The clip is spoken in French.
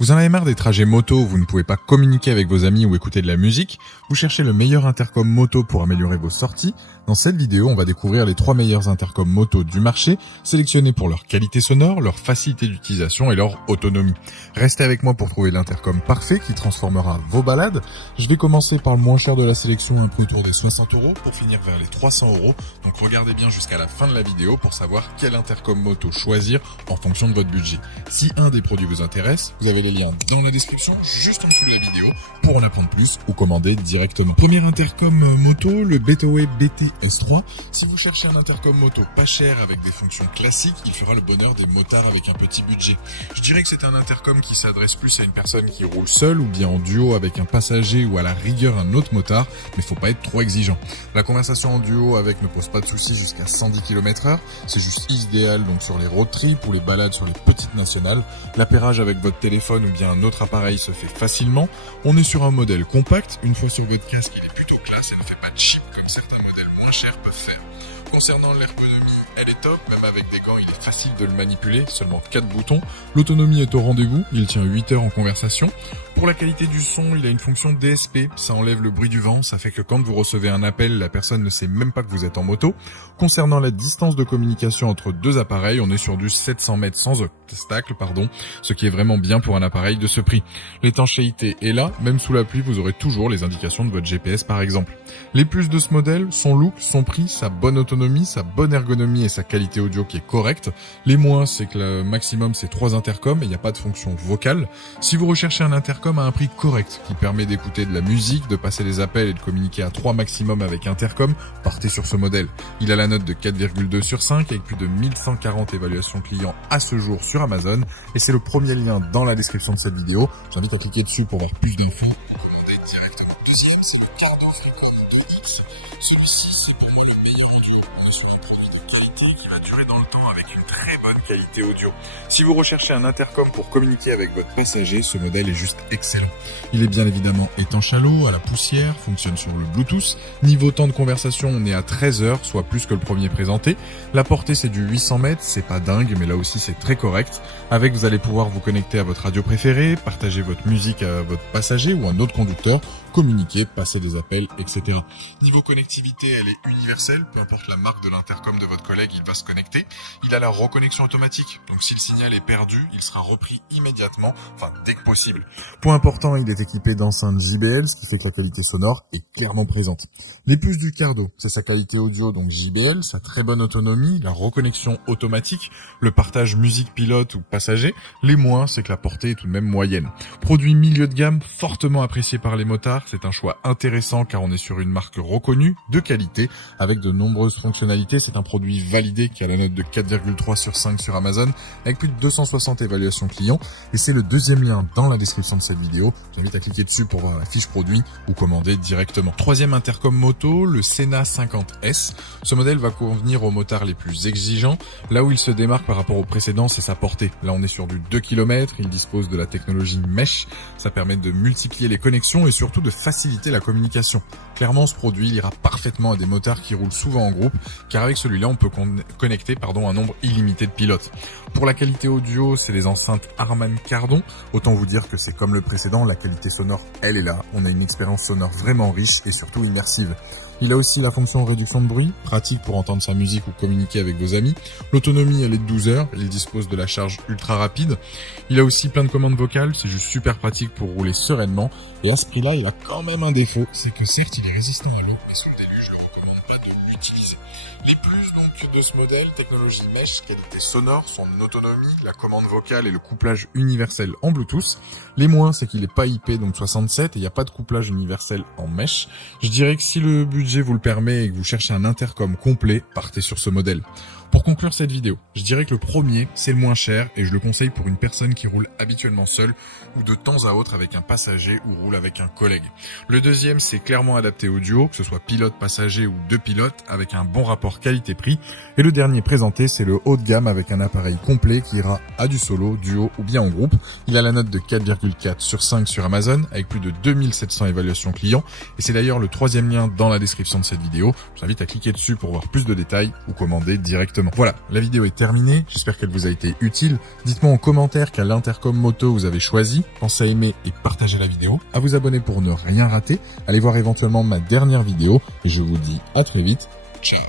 Vous en avez marre des trajets moto où vous ne pouvez pas communiquer avec vos amis ou écouter de la musique? Vous cherchez le meilleur intercom moto pour améliorer vos sorties? Dans cette vidéo, on va découvrir les 3 meilleurs intercoms moto du marché, sélectionnés pour leur qualité sonore, leur facilité d'utilisation et leur autonomie. Restez avec moi pour trouver l'intercom parfait qui transformera vos balades. Je vais commencer par le moins cher de la sélection, un prix autour des 60 € pour finir vers les 300 €. Donc regardez bien jusqu'à la fin de la vidéo pour savoir quel intercom moto choisir en fonction de votre budget. Si un des produits vous intéresse, vous avez les liens dans la description, juste en dessous de la vidéo, pour en apprendre plus ou commander directement. Premier intercom moto, le Betaway BT-S3. Si vous cherchez un intercom moto pas cher avec des fonctions classiques, il fera le bonheur des motards avec un petit budget. Je dirais que c'est un intercom qui s'adresse plus à une personne qui roule seule ou bien en duo avec un passager ou à la rigueur un autre motard, mais faut pas être trop exigeant. La conversation en duo avec ne pose pas de soucis jusqu'à 110 km/h, c'est juste idéal donc sur les road trips ou les balades sur les petites nationales. L'appairage avec votre téléphone ou bien un autre appareil se fait facilement. On est sur un modèle compact, une fois sur votre casque il est plutôt classe et ne fait pas de chip comme certains modèles moins chers peuvent faire. Concernant l'ergonomie, elle est top, même avec des gants il est facile de le manipuler, seulement 4 boutons. L'autonomie est au rendez-vous, il tient 8 heures en conversation. Pour la qualité du son, il a une fonction DSP, ça enlève le bruit du vent, ça fait que quand vous recevez un appel, la personne ne sait même pas que vous êtes en moto. Concernant la distance de communication entre deux appareils, on est sur du 700 mètres sans obstacle, ce qui est vraiment bien pour un appareil de ce prix. L'étanchéité est là, même sous la pluie, vous aurez toujours les indications de votre GPS par exemple. Les plus de ce modèle, son look, son prix, sa bonne autonomie, sa bonne ergonomie et sa qualité audio qui est correcte. Les moins, c'est que le maximum c'est 3 intercoms et il n'y a pas de fonction vocale. Si vous recherchez un intercom à un prix correct qui permet d'écouter de la musique, de passer des appels et de communiquer à 3 maximum avec intercom, partez sur ce modèle. Il a la note de 4,2 sur 5 avec plus de 1140 évaluations clients à ce jour sur Amazon et c'est le premier lien dans la description de cette vidéo. J'invite à cliquer dessus pour voir plus d'infos ou commander directement. Deuxième, c'est le Cardo Frequent Moto X. Celui-ci, c'est pour moi le meilleur audio. On est sur un produit de qualité qui va durer dans le temps avec une très bonne qualité audio. Si vous recherchez un intercom pour communiquer avec votre passager, ce modèle est juste excellent. Il est bien évidemment étanche à l'eau, à la poussière, fonctionne sur le Bluetooth. Niveau temps de conversation, on est à 13 heures, soit plus que le premier présenté. La portée, c'est du 800 mètres, c'est pas dingue, mais là aussi c'est très correct. Avec, vous allez pouvoir vous connecter à votre radio préférée, partager votre musique à votre passager ou un autre conducteur, communiquer, passer des appels, etc. Niveau connectivité, elle est universelle, peu importe la marque de l'intercom de votre collègue, il va se connecter. Il a la reconnexion automatique, donc si le signal est perdu, il sera repris immédiatement, dès que possible. Point important, il est équipé d'enceintes JBL, ce qui fait que la qualité sonore est clairement présente. Les plus du Cardo, c'est sa qualité audio, donc JBL, sa très bonne autonomie, la reconnexion automatique, le partage musique pilote ou passager. Les moins, c'est que la portée est tout de même moyenne. Produit milieu de gamme, fortement apprécié par les motards, c'est un choix intéressant car on est sur une marque reconnue, de qualité, avec de nombreuses fonctionnalités. C'est un produit validé qui a la note de 4,3 sur 5 sur Amazon, avec plus de 260 évaluations clients. Et c'est le deuxième lien dans la description de cette vidéo. J'invite à cliquer dessus pour voir la fiche produit ou commander directement. Troisième intercom moto, le Sena 50S. Ce modèle va convenir aux motards les plus exigeants. Là où il se démarque par rapport au précédent, c'est sa portée. Là, on est sur du 2 km. Il dispose de la technologie Mesh. Ça permet de multiplier les connexions et surtout de faciliter la communication. Clairement, ce produit ira parfaitement à des motards qui roulent souvent en groupe, car avec celui-là, on peut connecter un nombre illimité de pilotes. Pour la qualité audio, c'est les enceintes Harman Kardon. Autant vous dire que c'est comme le précédent, la qualité sonore, elle est là. On a une expérience sonore vraiment riche et surtout immersive. Il a aussi la fonction réduction de bruit, pratique pour entendre sa musique ou communiquer avec vos amis. L'autonomie, elle est de 12 heures. Il dispose de la charge ultra rapide. Il a aussi plein de commandes vocales. C'est juste super pratique pour rouler sereinement. Et à ce prix-là, il a quand même un défaut. C'est que certes, il est résistant à l'eau, mais sous le déluge, je ne le recommande pas de l'utiliser. Les plus donc de ce modèle, technologie Mesh, qualité sonore, son autonomie, la commande vocale et le couplage universel en Bluetooth. Les moins, c'est qu'il est pas IP, donc 67, et il n'y a pas de couplage universel en Mesh. Je dirais que si le budget vous le permet et que vous cherchez un intercom complet, partez sur ce modèle. Pour conclure cette vidéo, je dirais que le premier, c'est le moins cher et je le conseille pour une personne qui roule habituellement seule ou de temps à autre avec un passager ou roule avec un collègue. Le deuxième, c'est clairement adapté au duo, que ce soit pilote-passager ou deux pilotes, avec un bon rapport qualité-prix. Et le dernier présenté, c'est le haut de gamme avec un appareil complet qui ira à du solo, duo ou bien en groupe. Il a la note de 4,4 sur 5 sur Amazon avec plus de 2700 évaluations clients. Et c'est d'ailleurs le troisième lien dans la description de cette vidéo. Je vous invite à cliquer dessus pour voir plus de détails ou commander directement. Exactement. Voilà, la vidéo est terminée, j'espère qu'elle vous a été utile. Dites-moi en commentaire quel intercom moto vous avez choisi. Pensez à aimer et partager la vidéo, à vous abonner pour ne rien rater. Allez voir éventuellement ma dernière vidéo et je vous dis à très vite. Ciao.